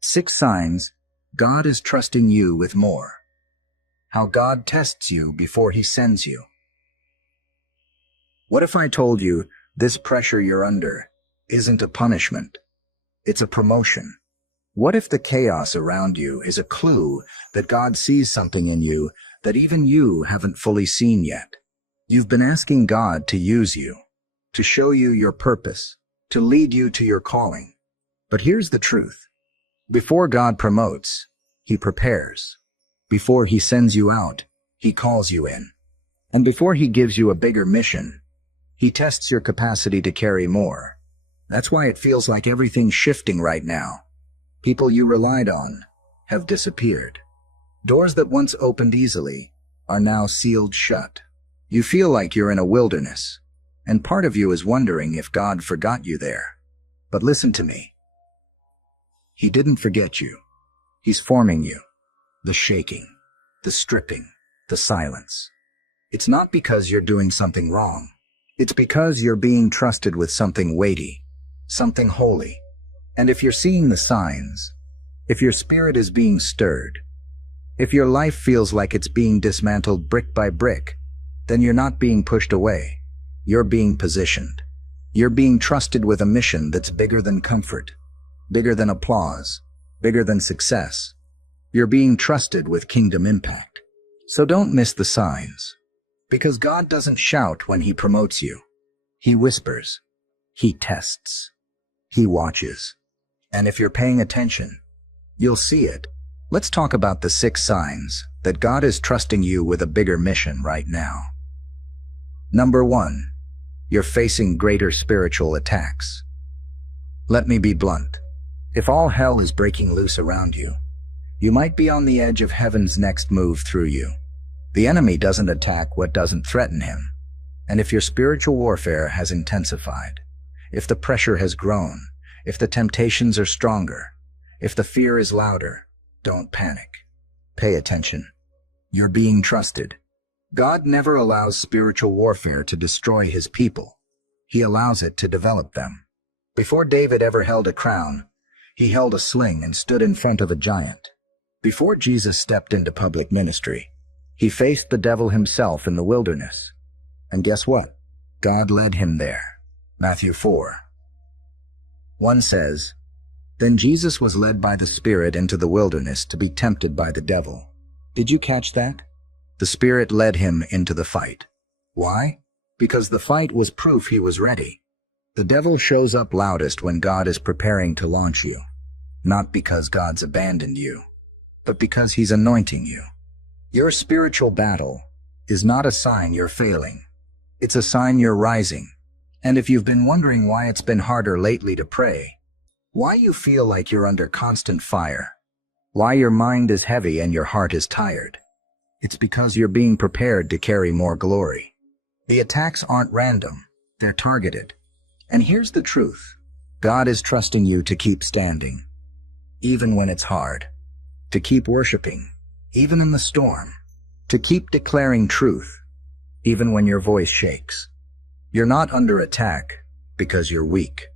6 signs God is trusting you with more. How God tests you before He sends you. What if I told you this pressure you're under isn't a punishment? It's a promotion. What if the chaos around you is a clue that God sees something in you that even you haven't fully seen yet? You've been asking God to use you, to show you your purpose, to lead you to your calling. But here's the truth. Before God promotes, He prepares. Before He sends you out, He calls you in. And before He gives you a bigger mission, He tests your capacity to carry more. That's why it feels like everything's shifting right now. People you relied on have disappeared. Doors that once opened easily are now sealed shut. You feel like you're in a wilderness, and part of you is wondering if God forgot you there. But listen to me. He didn't forget you. He's forming you. The shaking, the stripping, the silence. It's not because you're doing something wrong. It's because you're being trusted with something weighty, something holy. And if you're seeing the signs, if your spirit is being stirred, if your life feels like it's being dismantled brick by brick, then you're not being pushed away. You're being positioned. You're being trusted with a mission that's bigger than comfort, bigger than applause, bigger than success. You're being trusted with kingdom impact. So don't miss the signs. Because God doesn't shout when He promotes you. He whispers. He tests. He watches. And if you're paying attention, you'll see it. Let's talk about the 6 signs that God is trusting you with a bigger mission right now. Number 1, you're facing greater spiritual attacks. Let me be blunt. If all hell is breaking loose around you, you might be on the edge of heaven's next move through you. The enemy doesn't attack what doesn't threaten him. And if your spiritual warfare has intensified, if the pressure has grown, if the temptations are stronger, if the fear is louder, don't panic. Pay attention. You're being trusted. God never allows spiritual warfare to destroy His people. He allows it to develop them. Before David ever held a crown, he held a sling and stood in front of a giant. Before Jesus stepped into public ministry, He faced the devil himself in the wilderness. And guess what? God led him there. Matthew 4:1 says, "Then Jesus was led by the Spirit into the wilderness to be tempted by the devil." Did you catch that? The Spirit led him into the fight. Why? Because the fight was proof he was ready. The devil shows up loudest when God is preparing to launch you. Not because God's abandoned you, but because He's anointing you. Your spiritual battle is not a sign you're failing. It's a sign you're rising. And if you've been wondering why it's been harder lately to pray, why you feel like you're under constant fire, why your mind is heavy and your heart is tired, it's because you're being prepared to carry more glory. The attacks aren't random, they're targeted. And here's the truth. God is trusting you to keep standing, even when it's hard, to keep worshiping, even in the storm, to keep declaring truth, even when your voice shakes. You're not under attack because you're weak.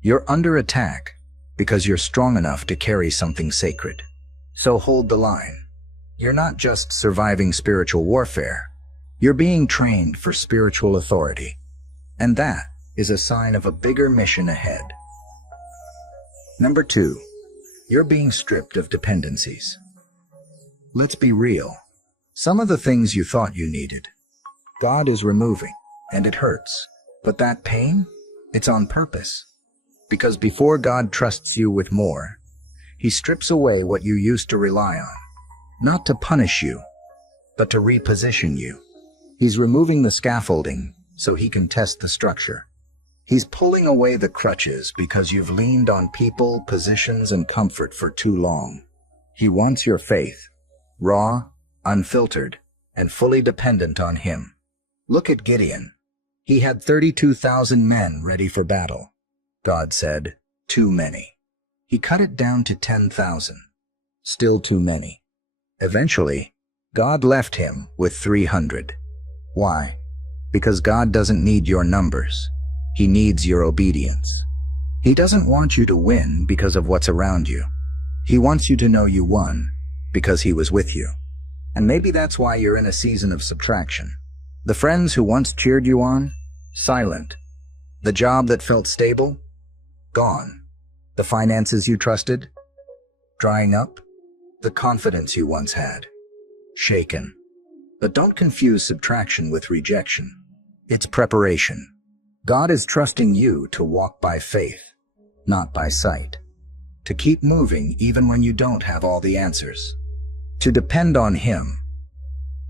You're under attack because you're strong enough to carry something sacred. So hold the line. You're not just surviving spiritual warfare. You're being trained for spiritual authority. And that is a sign of a bigger mission ahead. Number 2, you're being stripped of dependencies. Let's be real. Some of the things you thought you needed, God is removing, and it hurts. But that pain, it's on purpose. Because before God trusts you with more, He strips away what you used to rely on. Not to punish you, but to reposition you. He's removing the scaffolding so He can test the structure. He's pulling away the crutches because you've leaned on people, positions, and comfort for too long. He wants your faith, raw, unfiltered, and fully dependent on Him. Look at Gideon. He had 32,000 men ready for battle. God said, "Too many." He cut it down to 10,000. Still too many. Eventually, God left him with 300. Why? Because God doesn't need your numbers. He needs your obedience. He doesn't want you to win because of what's around you. He wants you to know you won because he was with you. And maybe that's why you're in a season of subtraction. The friends who once cheered you on, silent. The job that felt stable, gone. The finances you trusted, drying up. The confidence you once had, shaken. But don't confuse subtraction with rejection. It's preparation. God is trusting you to walk by faith, not by sight. To keep moving even when you don't have all the answers. To depend on him.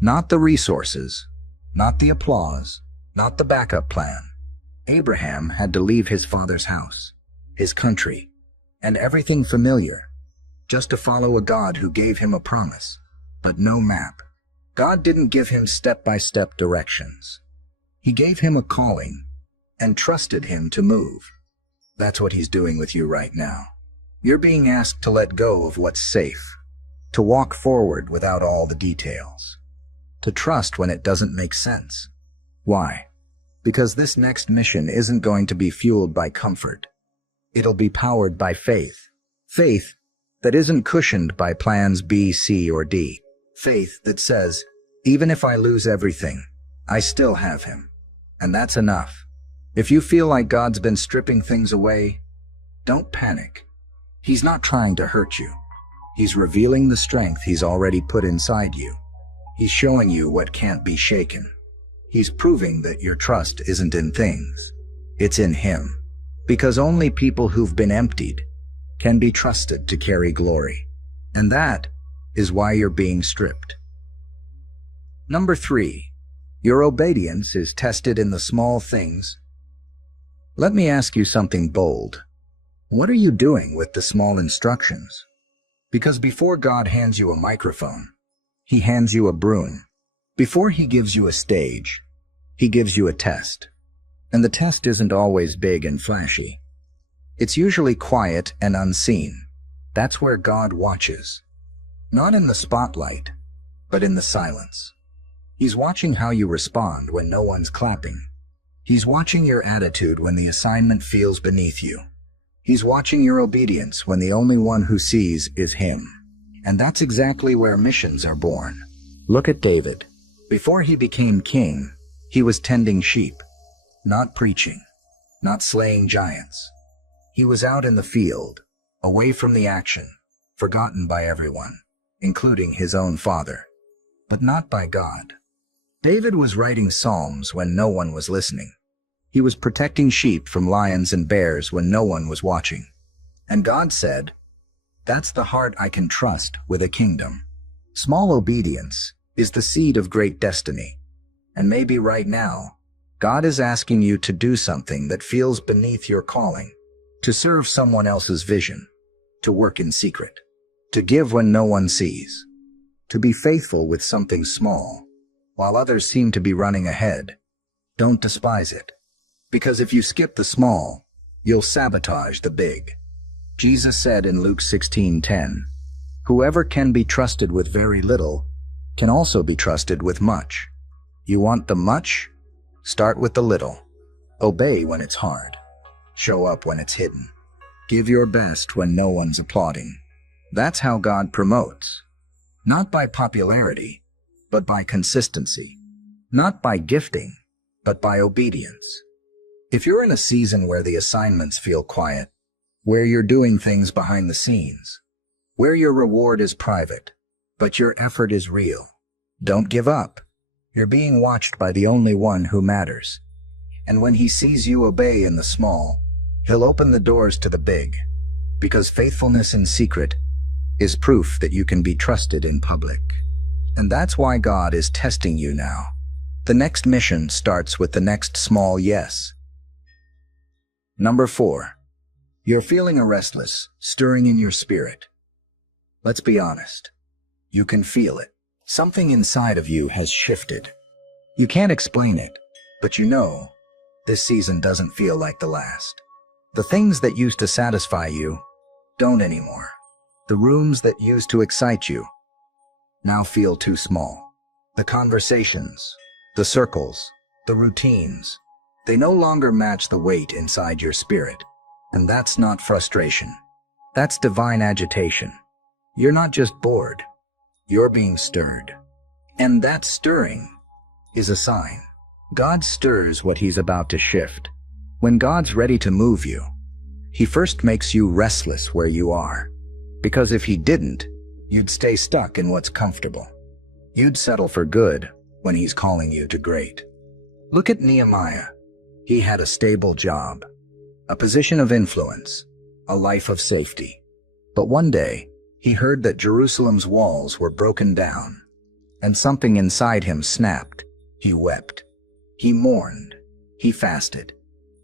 Not the resources, not the applause, not the backup plan. Abraham had to leave his father's house, his country, and everything familiar, just to follow a God who gave him a promise, but no map. God didn't give him step-by-step directions. He gave him a calling and trusted him to move. That's what he's doing with you right now. You're being asked to let go of what's safe, to walk forward without all the details, to trust when it doesn't make sense. Why? Because this next mission isn't going to be fueled by comfort. It'll be powered by faith. Faith that isn't cushioned by plans B, C, or D. Faith that says, even if I lose everything, I still have him. And that's enough. If you feel like God's been stripping things away, don't panic. He's not trying to hurt you. He's revealing the strength he's already put inside you. He's showing you what can't be shaken. He's proving that your trust isn't in things. It's in him. Because only people who've been emptied can be trusted to carry glory. And that is why you're being stripped. Number 3, your obedience is tested in the small things. Let me ask you something bold. What are you doing with the small instructions? Because before God hands you a microphone, he hands you a broom. Before he gives you a stage, he gives you a test. And the test isn't always big and flashy. It's usually quiet and unseen. That's where God watches. Not in the spotlight, but in the silence. He's watching how you respond when no one's clapping. He's watching your attitude when the assignment feels beneath you. He's watching your obedience when the only one who sees is him. And that's exactly where missions are born. Look at David. Before he became king, he was tending sheep, not preaching, not slaying giants. He was out in the field, away from the action, forgotten by everyone, including his own father, but not by God. David was writing psalms when no one was listening. He was protecting sheep from lions and bears when no one was watching. And God said, "That's the heart I can trust with a kingdom." Small obedience is the seed of great destiny. And maybe right now, God is asking you to do something that feels beneath your calling, to serve someone else's vision, to work in secret, to give when no one sees, to be faithful with something small, while others seem to be running ahead. Don't despise it, because if you skip the small, you'll sabotage the big. Jesus said in Luke 16:10, "Whoever can be trusted with very little can also be trusted with much." You want the much? Start with the little. Obey when it's hard. Show up when it's hidden. Give your best when no one's applauding. That's how God promotes. Not by popularity, but by consistency. Not by gifting, but by obedience. If you're in a season where the assignments feel quiet, where you're doing things behind the scenes, where your reward is private, but your effort is real, don't give up. You're being watched by the only one who matters. And when he sees you obey in the small, he'll open the doors to the big. Because faithfulness in secret is proof that you can be trusted in public. And that's why God is testing you now. The next mission starts with the next small yes. Number 4, you're feeling a restless, stirring in your spirit. Let's be honest. You can feel it. Something inside of you has shifted. You can't explain it, but you know, this season doesn't feel like the last. The things that used to satisfy you don't anymore. The rooms that used to excite you now feel too small. The conversations, the circles, the routines, they no longer match the weight inside your spirit. And that's not frustration. That's divine agitation. You're not just bored. You're being stirred. And that stirring is a sign. God stirs what he's about to shift. When God's ready to move you, he first makes you restless where you are. Because if he didn't, you'd stay stuck in what's comfortable. You'd settle for good when he's calling you to great. Look at Nehemiah. He had a stable job, a position of influence, a life of safety. But one day, he heard that Jerusalem's walls were broken down, and something inside him snapped. He wept. He mourned. He fasted.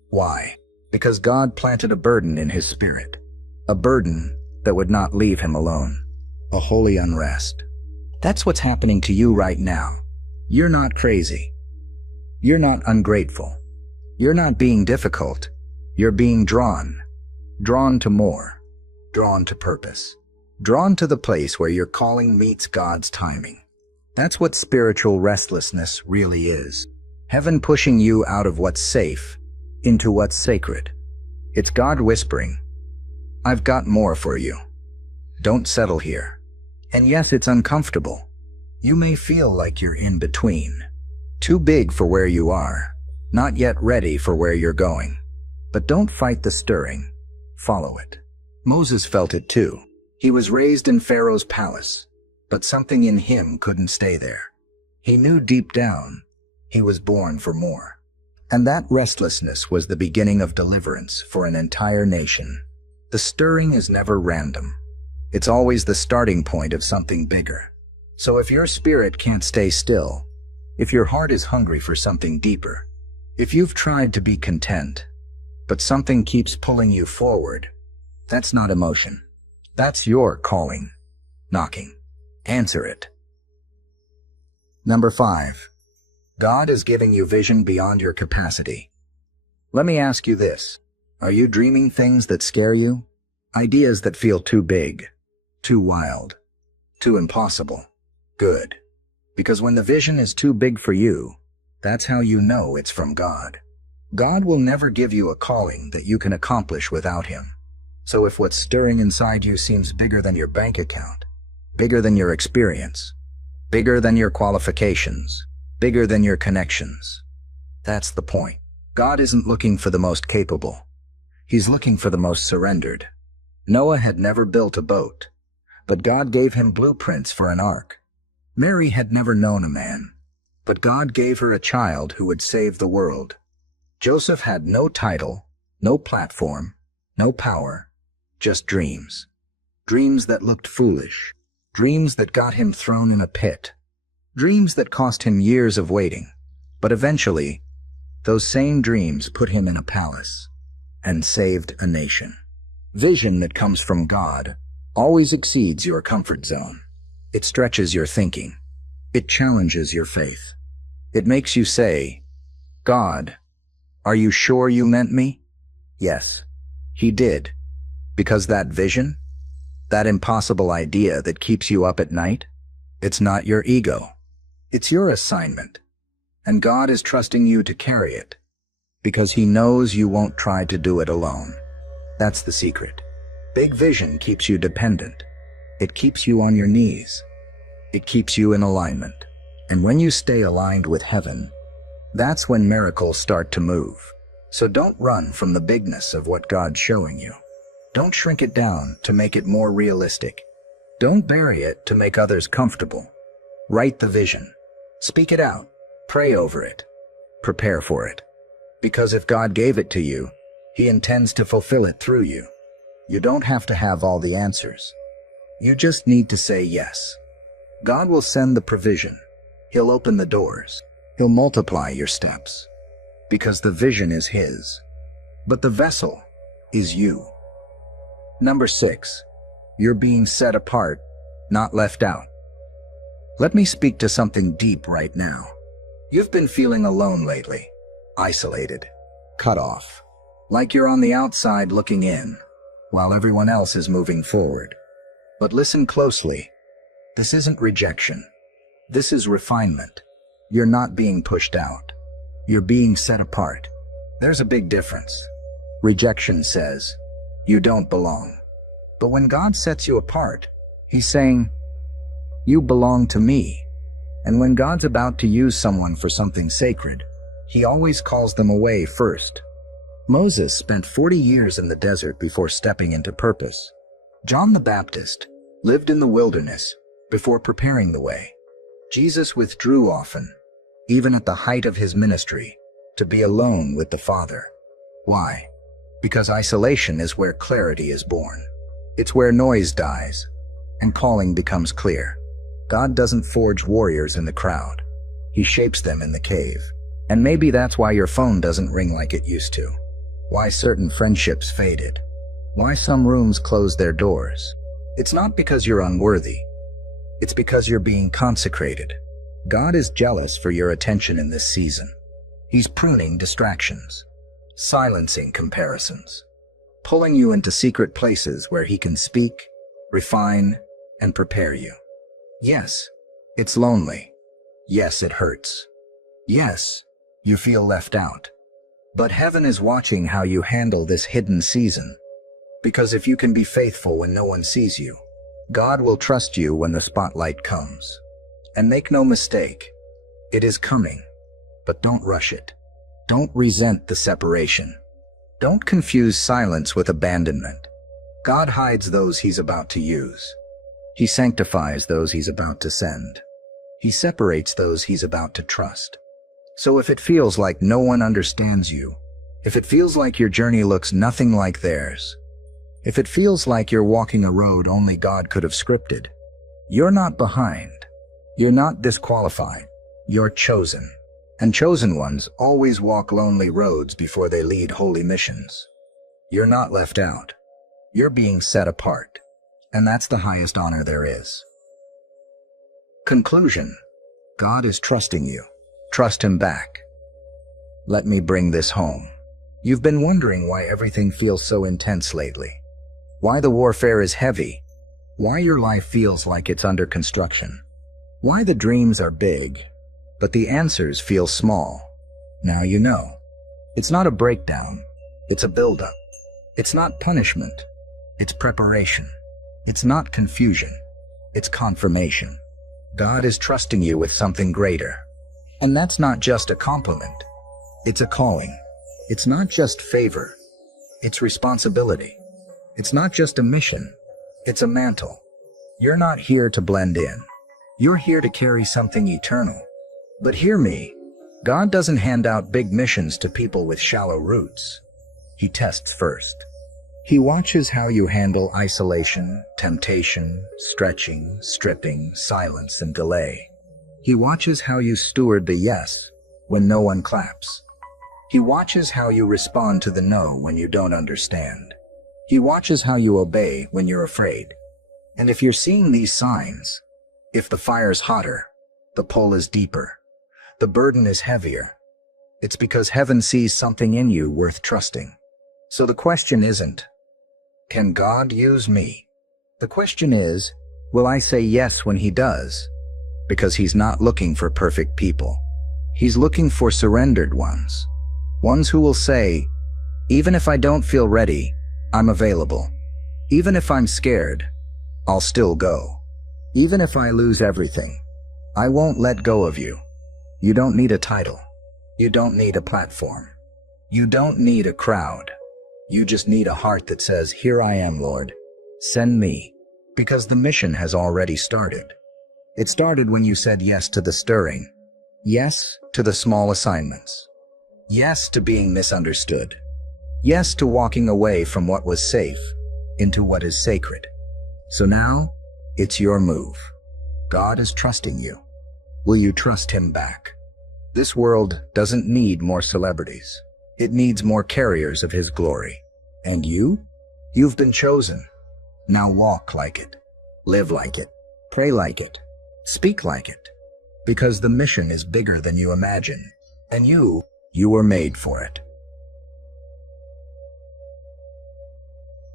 Why? Because God planted a burden in his spirit, a burden that would not leave him alone, a holy unrest. That's what's happening to you right now. You're not crazy. You're not ungrateful. You're not being difficult. You're being drawn to more, drawn to purpose, drawn to the place where your calling meets God's timing. That's what spiritual restlessness really is. Heaven pushing you out of what's safe into what's sacred. It's God whispering, I've got more for you. Don't settle here. And yes, it's uncomfortable. You may feel like you're in between. Too big for where you are, not yet ready for where you're going. But don't fight the stirring. Follow it. Moses felt it too. He was raised in Pharaoh's palace, but something in him couldn't stay there. He knew deep down he was born for more. And that restlessness was the beginning of deliverance for an entire nation. The stirring is never random. It's always the starting point of something bigger. So if your spirit can't stay still, if your heart is hungry for something deeper, if you've tried to be content, but something keeps pulling you forward, that's not emotion. That's your calling, knocking. Answer it. Number 5. God is giving you vision beyond your capacity. Let me ask you this. Are you dreaming things that scare you? Ideas that feel too big, too wild, too impossible? Good. Because when the vision is too big for you, that's how you know it's from God. God will never give you a calling that you can accomplish without him. So if what's stirring inside you seems bigger than your bank account, bigger than your experience, bigger than your qualifications, bigger than your connections, that's the point. God isn't looking for the most capable. He's looking for the most surrendered. Noah had never built a boat, but God gave him blueprints for an ark. Mary had never known a man, but God gave her a child who would save the world. Joseph had no title, no platform, no power, just dreams. Dreams that looked foolish. Dreams that got him thrown in a pit. Dreams that cost him years of waiting. But eventually, those same dreams put him in a palace and saved a nation. Vision that comes from God always exceeds your comfort zone. It stretches your thinking. It challenges your faith. It makes you say, God, are you sure you meant me? Yes, he did. Because that vision, that impossible idea that keeps you up at night, it's not your ego. It's your assignment. And God is trusting you to carry it because he knows you won't try to do it alone. That's the secret. Big vision keeps you dependent. It keeps you on your knees. It keeps you in alignment. And when you stay aligned with heaven, that's when miracles start to move. So don't run from the bigness of what God's showing you. Don't shrink it down to make it more realistic. Don't bury it to make others comfortable. Write the vision. Speak it out. Pray over it. Prepare for it. Because if God gave it to you, he intends to fulfill it through you. You don't have to have all the answers. You just need to say yes. God will send the provision. He'll open the doors. He'll multiply your steps. Because the vision is his. But the vessel is you. Number 6. You're being set apart, not left out. Let me speak to something deep right now. You've been feeling alone lately. Isolated. Cut off. Like you're on the outside looking in, while everyone else is moving forward. But listen closely. This isn't rejection. This is refinement. You're not being pushed out. You're being set apart. There's a big difference. Rejection says, you don't belong. But when God sets you apart, He's saying, you belong to me. And when God's about to use someone for something sacred, he always calls them away first. Moses spent 40 years in the desert before stepping into purpose. John the Baptist lived in the wilderness before preparing the way. Jesus withdrew often, even at the height of his ministry, to be alone with the Father. Why? Because isolation is where clarity is born. It's where noise dies and calling becomes clear. God doesn't forge warriors in the crowd. He shapes them in the cave. And maybe that's why your phone doesn't ring like it used to. Why certain friendships faded. Why some rooms closed their doors. It's not because you're unworthy. It's because you're being consecrated. God is jealous for your attention in this season. He's pruning distractions, silencing comparisons, pulling you into secret places where he can speak, refine, and prepare you. Yes, it's lonely. Yes, it hurts. Yes, you feel left out. But heaven is watching how you handle this hidden season. Because if you can be faithful when no one sees you, God will trust you when the spotlight comes. And make no mistake, it is coming. But don't rush it. Don't resent the separation. Don't confuse silence with abandonment. God hides those he's about to use. He sanctifies those he's about to send. He separates those he's about to trust. So if it feels like no one understands you, if it feels like your journey looks nothing like theirs, if it feels like you're walking a road only God could have scripted, you're not behind. You're not disqualified. You're chosen. And chosen ones always walk lonely roads before they lead holy missions. You're not left out. You're being set apart. And that's the highest honor there is. Conclusion. God is trusting you. Trust him back. Let me bring this home. You've been wondering why everything feels so intense lately. Why the warfare is heavy. Why your life feels like it's under construction. Why the dreams are big, but the answers feel small. Now you know. It's not a breakdown. It's a buildup. It's not punishment. It's preparation. It's not confusion. It's confirmation. God is trusting you with something greater. And that's not just a compliment. It's a calling. It's not just favor. It's responsibility. It's not just a mission. It's a mantle. You're not here to blend in. You're here to carry something eternal. But hear me. God doesn't hand out big missions to people with shallow roots. He tests first. He watches how you handle isolation, temptation, stretching, stripping, silence, and delay. He watches how you steward the yes when no one claps. He watches how you respond to the no when you don't understand. He watches how you obey when you're afraid. And if you're seeing these signs, if the fire's hotter, the pull is deeper, the burden is heavier, it's because heaven sees something in you worth trusting. So the question isn't, can God use me? The question is, will I say yes when he does? Because he's not looking for perfect people. He's looking for surrendered ones. Ones who will say, even if I don't feel ready, I'm available. Even if I'm scared, I'll still go. Even if I lose everything, I won't let go of you. You don't need a title. You don't need a platform. You don't need a crowd. You just need a heart that says, here I am, Lord. Send me. Because the mission has already started. It started when you said yes to the stirring. Yes to the small assignments. Yes to being misunderstood. Yes to walking away from what was safe into what is sacred. So now, it's your move. God is trusting you. Will you trust him back? This world doesn't need more celebrities. It needs more carriers of his glory. And you? You've been chosen. Now walk like it. Live like it. Pray like it. Speak like it. Because the mission is bigger than you imagine. And you were made for it.